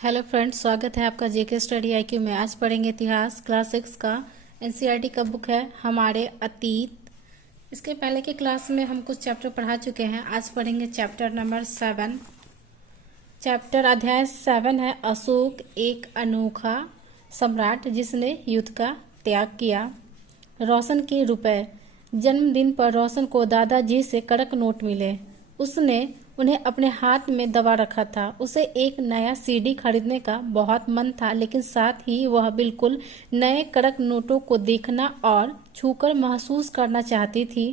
Hello friends, स्वागत है आपका जेके स्टडी आईक्यू में। आज पढ़ेंगे इतिहास क्लास 6 का। एनसीईआरटी का बुक है हमारे अतीत। इसके पहले के क्लास में हम कुछ चैप्टर पढ़ा चुके हैं। आज पढ़ेंगे चैप्टर नंबर 7। चैप्टर अध्याय 7 है अशोक एक अनोखा सम्राट जिसने युद्ध का त्याग किया। रोशन के रुपए। जन्मदिन पर रोशन को दादाजी से कड़क नोट मिले। उसने उन्हें अपने हाथ में दबा रखा था। उसे एक नया सीडी खरीदने का बहुत मन था, लेकिन साथ ही वह बिल्कुल नए कड़क नोटों को देखना और छूकर महसूस करना चाहती थी।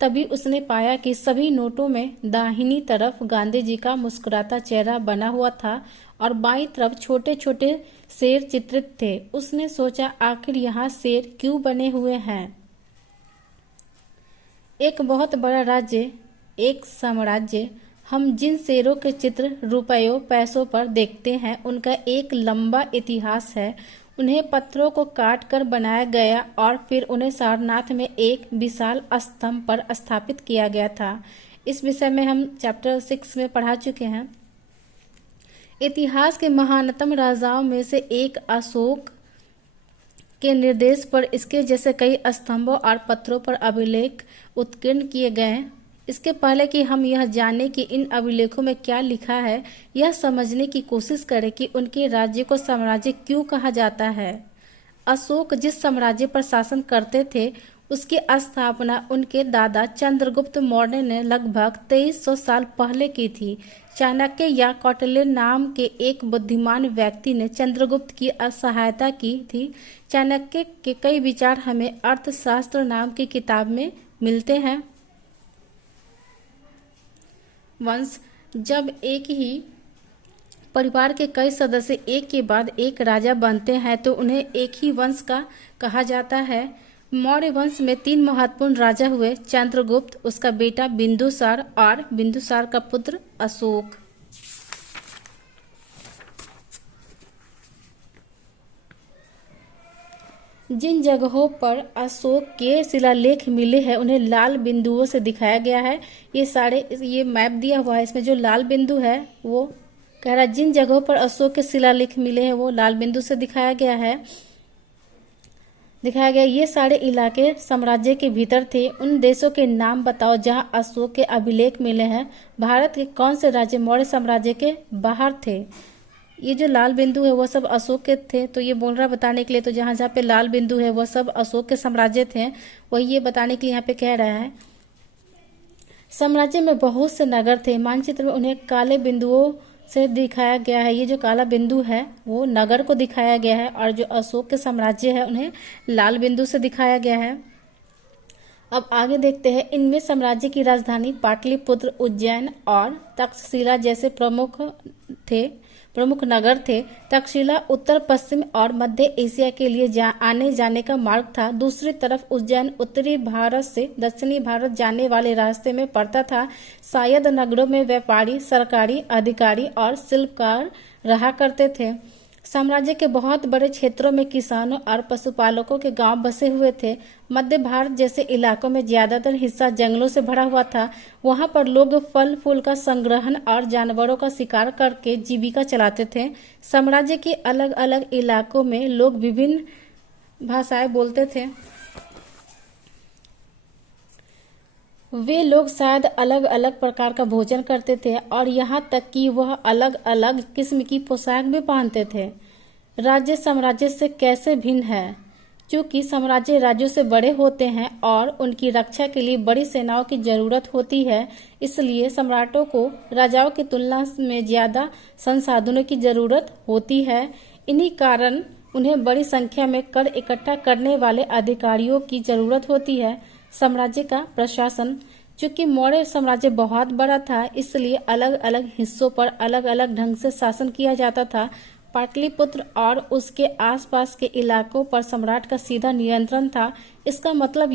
तभी उसने पाया कि सभी नोटों में दाहिनी तरफ गांधी जी का मुस्कुराता चेहरा बना हुआ था और बाईं तरफ छोटे छोटे शेर चित्रित थे। उसने सोचा, आखिर यहाँ शेर क्यों बने हुए हैं? एक बहुत बड़ा राज्य, एक साम्राज्य। हम जिन शेरों के चित्र रुपयों पैसों पर देखते हैं उनका एक लंबा इतिहास है। उन्हें पत्थरों को काट कर बनाया गया और फिर उन्हें सारनाथ में एक विशाल स्तंभ पर स्थापित किया गया था। इस विषय में हम चैप्टर 6 में पढ़ा चुके हैं। इतिहास के महानतम राजाओं में से एक अशोक के निर्देश पर इसके जैसे कई स्तंभों और पत्थरों पर अभिलेख उत्कीर्ण किए गए। इसके पहले कि हम यह जानें कि इन अभिलेखों में क्या लिखा है, यह समझने की कोशिश करें कि उनके राज्य को साम्राज्य क्यों कहा जाता है। अशोक जिस साम्राज्य पर शासन करते थे उसकी स्थापना उनके दादा चंद्रगुप्त मौर्य ने लगभग 2300 साल पहले की थी। चाणक्य या कौटिल्य नाम के एक बुद्धिमान व्यक्ति ने चंद्रगुप्त की सहायता की थी। चाणक्य के कई विचार हमें अर्थशास्त्र नाम की किताब में मिलते हैं। वंश। जब एक ही परिवार के कई सदस्य एक के बाद एक राजा बनते हैं तो उन्हें एक ही वंश का कहा जाता है। मौर्य वंश में 3 महत्वपूर्ण राजा हुए, चंद्रगुप्त, उसका बेटा बिंदुसार और बिंदुसार का पुत्र अशोक। जिन जगहों पर अशोक के शिलालेख मिले हैं उन्हें लाल बिंदुओं से दिखाया गया है। ये मैप दिया हुआ है, इसमें जो लाल बिंदु है वो कह रहा है जिन जगहों पर अशोक के शिलालेख मिले हैं वो लाल बिंदु से दिखाया गया। ये सारे इलाके साम्राज्य के भीतर थे। उन देशों के नाम बताओ जहां अशोक के अभिलेख मिले हैं। भारत के कौन से राज्य मौर्य साम्राज्य के बाहर थे? ये जो लाल बिंदु है वो सब अशोक के थे, तो ये बोल रहा बताने के लिए, तो जहाँ जहाँ पे लाल बिंदु है वो सब अशोक के साम्राज्य थे, वही ये बताने के लिए यहाँ पे कह रहा है। साम्राज्य में बहुत से नगर थे। मानचित्र में उन्हें काले बिंदुओं से दिखाया गया है। ये जो काला बिंदु है वो नगर को दिखाया गया है और जो अशोक के साम्राज्य है उन्हें लाल बिंदु से दिखाया गया है। अब आगे देखते हैं। इनमें साम्राज्य की राजधानी पाटलिपुत्र, उज्जैन और तक्षशिला जैसे प्रमुख नगर थे। तक्षशिला उत्तर पश्चिम और मध्य एशिया के लिए आने जाने का मार्ग था। दूसरी तरफ उज्जैन उत्तरी भारत से दक्षिणी भारत जाने वाले रास्ते में पड़ता था। शायद नगरों में व्यापारी, सरकारी अधिकारी और शिल्पकार रहा करते थे। साम्राज्य के बहुत बड़े क्षेत्रों में किसानों और पशुपालकों के गांव बसे हुए थे। मध्य भारत जैसे इलाकों में ज्यादातर हिस्सा जंगलों से भरा हुआ था। वहां पर लोग फल फूल का संग्रहण और जानवरों का शिकार करके जीविका चलाते थे। साम्राज्य के अलग अलग इलाकों में लोग विभिन्न भाषाएं बोलते थे। वे लोग शायद अलग अलग प्रकार का भोजन करते थे और यहाँ तक कि वह अलग अलग किस्म की पोशाक भी पहनते थे। राज्य साम्राज्य से कैसे भिन्न है? चूंकि साम्राज्य राज्यों से बड़े होते हैं और उनकी रक्षा के लिए बड़ी सेनाओं की जरूरत होती है, इसलिए सम्राटों को राजाओं की तुलना में ज्यादा संसाधनों की जरूरत होती है। इन्हीं कारण उन्हें बड़ी संख्या में कर इकट्ठा करने वाले अधिकारियों की जरूरत होती है। साम्राज्य का प्रशासन। चूंकि मौर्य साम्राज्य बहुत बड़ा था, इसलिए अलग अलग हिस्सों पर अलग अलग ढंग से शासन किया जाता था। पाटलिपुत्र और उसके आसपास के इलाकों पर सम्राट का सीधा नियंत्रण था। इसका मतलब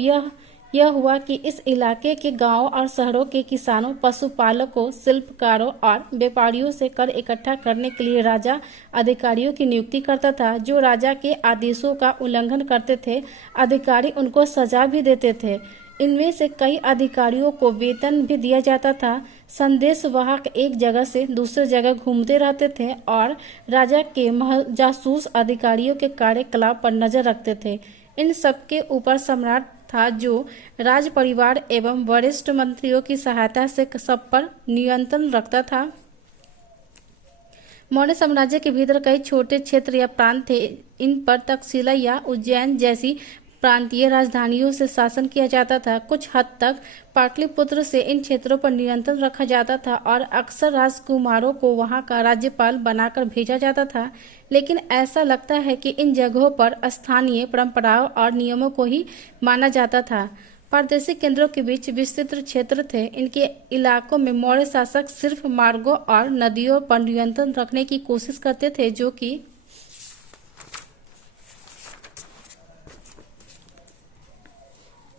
यह हुआ कि इस इलाके के गांवों और शहरों के किसानों, पशुपालकों, शिल्पकारों और व्यापारियों से कर इकट्ठा करने के लिए राजा अधिकारियों की नियुक्ति करता था, जो राजा के आदेशों का उल्लंघन करते थे। अधिकारी उनको सजा भी देते थे। इनमें से कई अधिकारियों को वेतन भी दिया जाता था। संदेशवाहक एक जगह से दूसरे जगह घूमते रहते थे और राजा के जासूस अधिकारियों के कार्यकलाप पर नजर रखते थे। इन सबके ऊपर सम्राट था, जो राज परिवार एवं वरिष्ठ मंत्रियों की सहायता से सब पर नियंत्रण रखता था। मौर्य साम्राज्य के भीतर कई छोटे क्षेत्र या प्रांत थे। इन पर तक्षशिला या उज्जैन जैसी प्रांतीय राजधानियों से शासन किया जाता था। कुछ हद तक पाटलिपुत्र से इन क्षेत्रों पर नियंत्रण रखा जाता था और अक्सर राजकुमारों को वहां का राज्यपाल बनाकर भेजा जाता था। लेकिन ऐसा लगता है कि इन जगहों पर स्थानीय परंपराओं और नियमों को ही माना जाता था। प्रादेशिक केंद्रों के बीच विस्तृत क्षेत्र थे। इनके इलाकों में मौर्य शासक सिर्फ मार्गों और नदियों पर नियंत्रण रखने की कोशिश करते थे, जो कि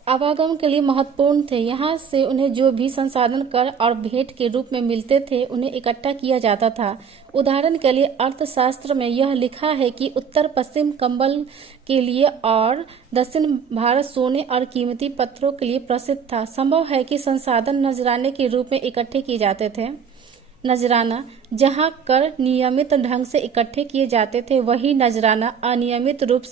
आवागमन के लिए महत्वपूर्ण थे। यहाँ से उन्हें जो भी संसाधन कर और भेंट के रूप में मिलते थे, उन्हें इकट्ठा किया जाता था। उदाहरण के लिए अर्थशास्त्र में यह लिखा है कि उत्तर पश्चिम कंबल के लिए और दक्षिण भारत सोने और कीमती पत्थरों के लिए प्रसिद्ध था। संभव है कि संसाधन नजराने के रूप में इकट्ठे किए जाते थे। नजराना जहां कर नियमित ढंग से इकट्ठे किए जाते थे, वही नजराना अनियमित रूप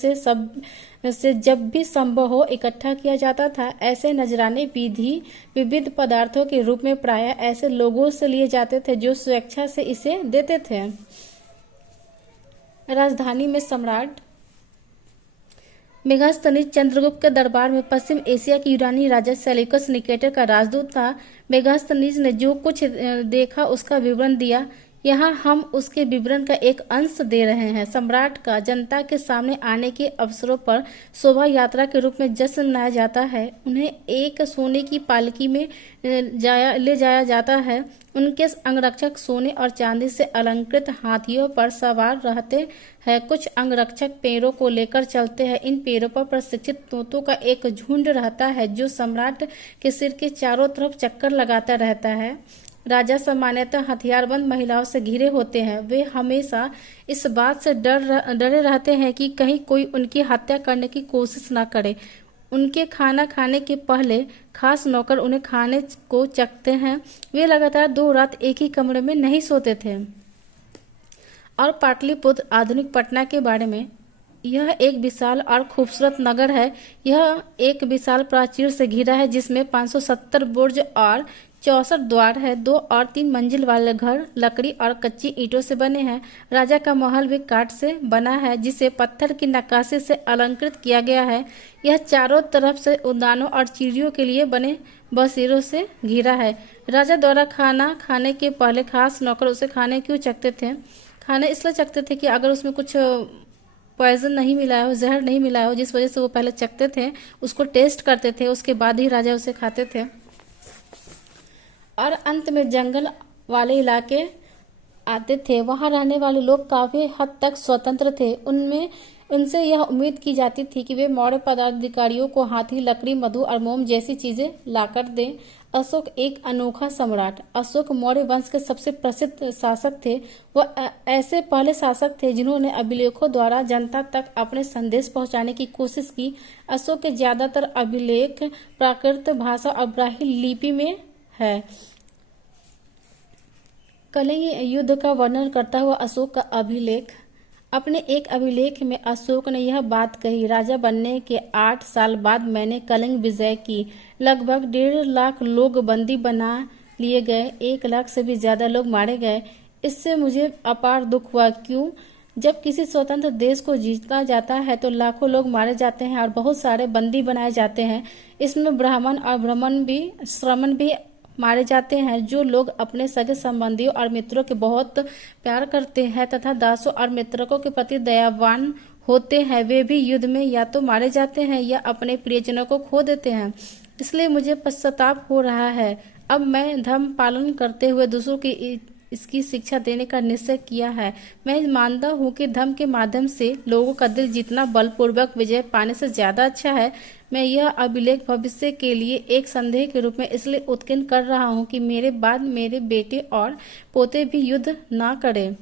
से जब भी संभव हो इकट्ठा किया जाता था। ऐसे नजराने विविध पदार्थों के रूप में प्रायः ऐसे लोगों से लिए जाते थे जो स्वेच्छा से इसे देते थे। राजधानी में सम्राट मेगास्थनीज चंद्रगुप्त के दरबार में पश्चिम एशिया के यूनानी राजा सेल्यूकस निकेटर का राजदूत था। मेगास्थनीज ने जो कुछ देखा उसका विवरण दिया। यहाँ हम उसके विवरण का एक अंश दे रहे हैं। सम्राट का जनता के सामने आने के अवसरों पर शोभा यात्रा के रूप में जश्न मनाया जाता है। उन्हें एक सोने की पालकी में ले जाया जाता है। उनके अंगरक्षक सोने और चांदी से अलंकृत हाथियों पर सवार रहते हैं। कुछ अंगरक्षक पैरों को लेकर चलते हैं। इन पैरों पर प्रशिक्षित तोतों का एक झुंड रहता है, जो सम्राट के सिर के चारों तरफ चक्कर लगाता रहता है। राजा सामान्यतः हथियारबंद महिलाओं से घिरे होते हैं। वे हमेशा इस बात से डरे रहते हैं कि कहीं कोई उनकी हत्या करने की कोशिश न करे। उनके खाना खाने के पहले खास नौकर उन्हें खाने को चखते हैं। वे लगातार 2 रात एक ही कमरे में नहीं सोते थे। और पाटलिपुत्र आधुनिक पटना के बारे में, यह एक विशाल और खूबसूरत नगर है। यह एक विशाल प्राचीर से घिरा है, जिसमें 570 बुर्ज और 64 द्वार है। 2 और 3 मंजिल वाले घर लकड़ी और कच्ची ईंटों से बने हैं। राजा का महल भी काठ से बना है, जिसे पत्थर की नक्काशी से अलंकृत किया गया है। यह चारों तरफ से उद्यानों और चिड़ियों के लिए बने बसेरों से घिरा है। राजा द्वारा खाना खाने के पहले खास नौकर उसे खाने क्यों चखते थे? खाने इसलिए चखते थे कि अगर उसमें कुछ पॉइजन नहीं मिलाया हो, जहर नहीं मिलाया हो, जिस वजह से वो पहले चखते थे, उसको टेस्ट करते थे, उसके बाद ही राजा उसे खाते थे। और अंत में जंगल वाले इलाके आते थे। वहां रहने वाले लोग काफी हद तक स्वतंत्र थे। उनसे यह उम्मीद की जाती थी कि वे मौर्य पदाधिकारियों को हाथी, लकड़ी, मधु और मोम जैसी चीजें लाकर दें। अशोक एक अनोखा सम्राट। अशोक मौर्य वंश के सबसे प्रसिद्ध शासक थे। वह ऐसे पहले शासक थे जिन्होंने अभिलेखों द्वारा जनता तक अपने संदेश पहुंचाने की कोशिश की। अशोक के ज्यादातर अभिलेख प्राकृत भाषा और ब्राह्मी लिपि में है। कलिंग युद्ध का वर्णन करता हुआ अशोक का अभिलेख। अपने एक अभिलेख में अशोक ने यह बात कही, राजा बनने के 8 साल बाद मैंने कलिंग विजय की। लगभग 1.5 लाख लोग बंदी बना लिए गए। 1 लाख से भी ज्यादा लोग मारे गए। इससे मुझे अपार दुख हुआ। क्यों? जब किसी स्वतंत्र देश को जीता जाता है तो लाखों लोग मारे जाते हैं और बहुत सारे बंदी बनाए जाते हैं। इसमें ब्राह्मण और श्रमण भी मारे जाते हैं। जो लोग अपने सगे संबंधियों और मित्रों के बहुत प्यार करते हैं तथा दासों और मित्रकों के प्रति दयावान होते हैं, वे भी युद्ध में या तो मारे जाते हैं या अपने प्रियजनों को खो देते हैं। इसलिए मुझे पश्चाताप हो रहा है। अब मैं धर्म पालन करते हुए दूसरों की इसकी शिक्षा देने का निश्चय किया है। मैं मानता हूँ कि धर्म के माध्यम से लोगों का दिल जीतना बलपूर्वक विजय पाने से ज्यादा अच्छा है। मैं यह अभिलेख भविष्य के लिए एक संदेह के रूप में इसलिए उत्कीर्ण कर रहा हूँ कि मेरे बाद मेरे बेटे और पोते भी युद्ध ना करें।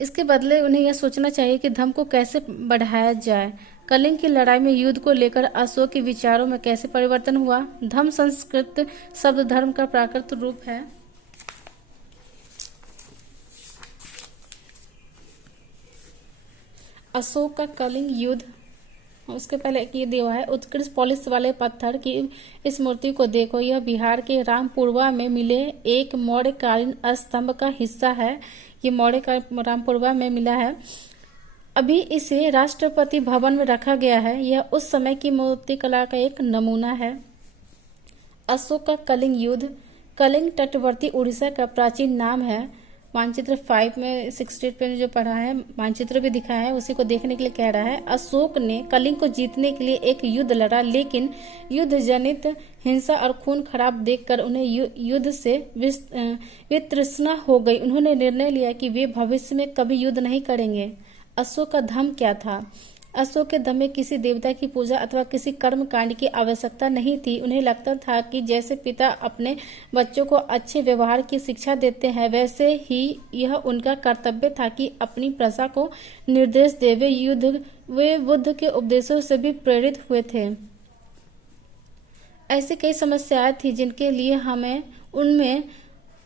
इसके बदले उन्हें यह सोचना चाहिए कि धर्म को कैसे बढ़ाया जाए। कलिंग की लड़ाई में युद्ध को लेकर अशोक के विचारों में कैसे परिवर्तन हुआ। धम्म संस्कृत शब्द धर्म का प्राकृत रूप है। अशोक का कलिंग युद्ध। उसके पहले एक ये दिया है, उत्कृष्ट पॉलिश वाले पत्थर की इस मूर्ति को देखो, यह बिहार के रामपुरवा में मिले एक मौर्यकालीन स्तंभ का हिस्सा है। ये मौर्य का रामपुरवा में मिला है। अभी इसे राष्ट्रपति भवन में रखा गया है। यह उस समय की मूर्तिकला का एक नमूना है। अशोक का कलिंग युद्ध। कलिंग तटवर्ती उड़ीसा का प्राचीन नाम है। मानचित्र 5 में 68 पे जो पढ़ा है, मानचित्र भी दिखाया है, उसी को देखने के लिए कह रहा है। अशोक ने कलिंग को जीतने के लिए एक युद्ध लड़ा, लेकिन युद्ध जनित हिंसा और खून खराब देखकर उन्हें युद्ध से वितृष्णा हो गई। उन्होंने निर्णय लिया कि वे भविष्य में कभी युद्ध नहीं करेंगे। अशोक का धर्म क्या था। अशोक के धर्म में किसी देवता की पूजा अथवा किसी कर्म कांड की आवश्यकता नहीं थी। उन्हें लगता था कि जैसे पिता अपने बच्चों को अच्छे व्यवहार की शिक्षा देते हैं, वैसे ही यह उनका कर्तव्य था कि अपनी प्रजा को निर्देश दे। वे बुद्ध के उपदेशों से भी प्रेरित हुए थे। ऐसी कई समस्याएं थी जिनके लिए हमें उनमें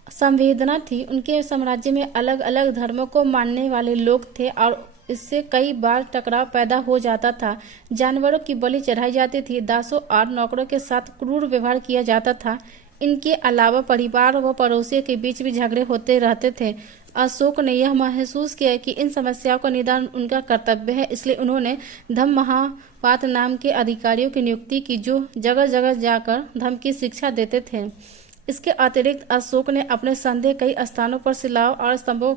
संवेदना थी। उनके साम्राज्य में अलग अलग धर्मों को मानने वाले लोग थे और इससे कई बार टकराव पैदा हो जाता था। जानवरों की बलि चढ़ाई जाती थी। दासों और नौकरों के साथ क्रूर व्यवहार किया जाता था। इनके अलावा परिवार व पड़ोसियों के बीच भी झगड़े होते रहते थे। अशोक ने यह महसूस किया कि इन समस्याओं का निदान उनका कर्तव्य है, इसलिए उन्होंने धम्म महापात्र नाम के अधिकारियों की नियुक्ति की, जो जगह जगह जाकर धर्म की शिक्षा देते थे। इसके अतिरिक्त अशोक ने अपने संदेह कई स्थानों पर शिलाओं और स्तंभों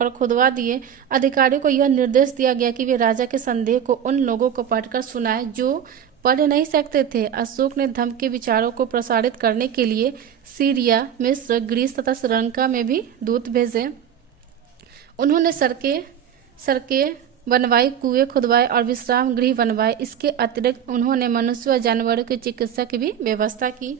पर खुदवा दिए। अधिकारियों को यह निर्देश दिया गया कि वे राजा के संदेह को उन लोगों को पढ़कर सुनाएं जो पढ़ नहीं सकते थे। अशोक ने धर्म के विचारों को प्रसारित करने के लिए सीरिया, मिस्र, ग्रीस तथा श्रीलंका में भी दूत भेजे। उन्होंने सड़कें बनवाई, कुएं खुदवाए और विश्राम गृह बनवाए। इसके अतिरिक्त उन्होंने मनुष्य व जानवरों की चिकित्सा की भी व्यवस्था की।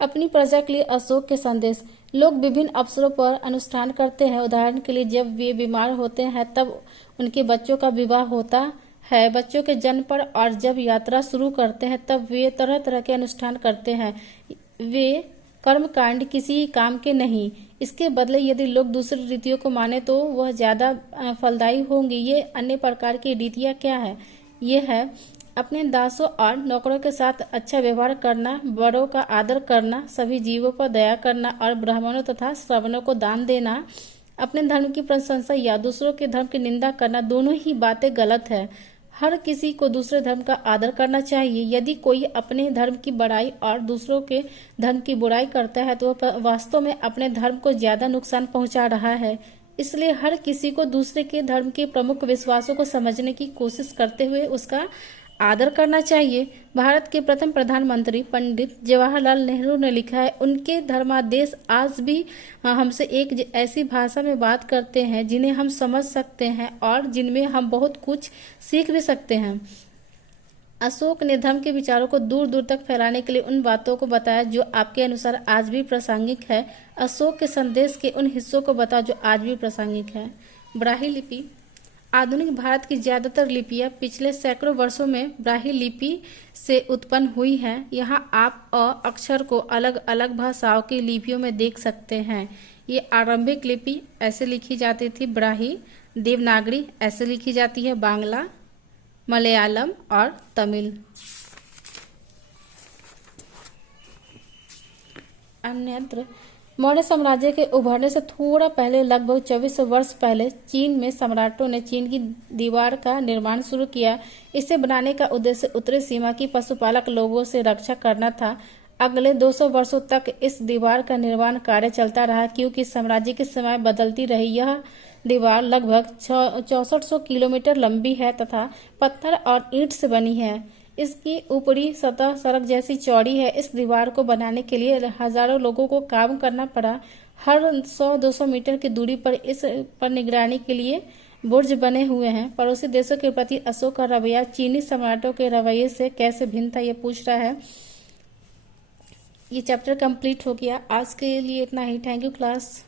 अपनी प्रजा के लिए अशोक के संदेश। लोग विभिन्न अवसरों पर अनुष्ठान करते हैं। उदाहरण के लिए जब वे बीमार होते हैं तब उनके बच्चों का विवाह होता है। बच्चों के जन्म पर और जब यात्रा शुरू करते हैं तब वे तरह तरह के अनुष्ठान करते हैं। वे कर्मकांड किसी काम के नहीं। इसके बदले यदि लोग दूसरी रीतियों को माने तो वह ज्यादा फलदायी होंगी। ये अन्य प्रकार की रीतियां क्या है? ये है अपने दासों और नौकरों के साथ अच्छा व्यवहार करना, बड़ों का आदर करना, सभी जीवों पर दया करना और ब्राह्मणों तथा श्रवणों को दान देना। अपने धर्म की प्रशंसा या दूसरों के धर्म की निंदा करना, दोनों ही बातें गलत है। हर किसी को दूसरे धर्म का आदर करना चाहिए। यदि कोई अपने धर्म की बड़ाई और दूसरों के धर्म की बुराई करता है तो वह वास्तव में अपने धर्म को ज्यादा नुकसान पहुंचा रहा है। इसलिए हर किसी को दूसरे के धर्म के प्रमुख विश्वासों को समझने की कोशिश करते हुए उसका आदर करना चाहिए। भारत के प्रथम प्रधानमंत्री पंडित जवाहरलाल नेहरू ने लिखा है, उनके धर्मादेश आज भी हमसे एक ऐसी भाषा में बात करते हैं जिन्हें हम समझ सकते हैं और जिनमें हम बहुत कुछ सीख भी सकते हैं। अशोक ने धर्म के विचारों को दूर दूर तक फैलाने के लिए उन बातों को बताया जो आपके अनुसार आज भी प्रासंगिक है। अशोक के संदेश के उन हिस्सों को बताओ जो आज भी प्रासंगिक है। ब्राह्मी लिपि। आधुनिक भारत की ज्यादातर लिपियां पिछले सैकड़ों वर्षों में ब्राह्मी लिपि से उत्पन्न हुई हैं। यहाँ आप अ अक्षर को अलग अलग भाषाओं की लिपियों में देख सकते हैं। ये आरंभिक लिपि ऐसे लिखी जाती थी। ब्राह्मी, देवनागरी ऐसे लिखी जाती है। बांग्ला, मलयालम और तमिल। अन्यत्र मौर्य साम्राज्य के उभरने से थोड़ा पहले, लगभग 2400 वर्ष पहले, चीन में सम्राटों ने चीन की दीवार का निर्माण शुरू किया। इसे बनाने का उद्देश्य उत्तरी सीमा की पशुपालक लोगों से रक्षा करना था। अगले 200 वर्षों तक इस दीवार का निर्माण कार्य चलता रहा। क्योंकि साम्राज्य की सीमाएं बदलती रही, यह दीवार लगभग 6400 किलोमीटर लंबी है तथा पत्थर और ईंट से बनी है। इसकी ऊपरी सतह सड़क जैसी चौड़ी है। इस दीवार को बनाने के लिए हजारों लोगों को काम करना पड़ा। हर 100-200 मीटर की दूरी पर इस पर निगरानी के लिए बुर्ज बने हुए हैं। पड़ोसी देशों के प्रति अशोक का रवैया चीनी सम्राटों के रवैये से कैसे भिन्न था, ये पूछ रहा है। ये चैप्टर कंप्लीट हो गया। आज के लिए इतना ही। Thank you class.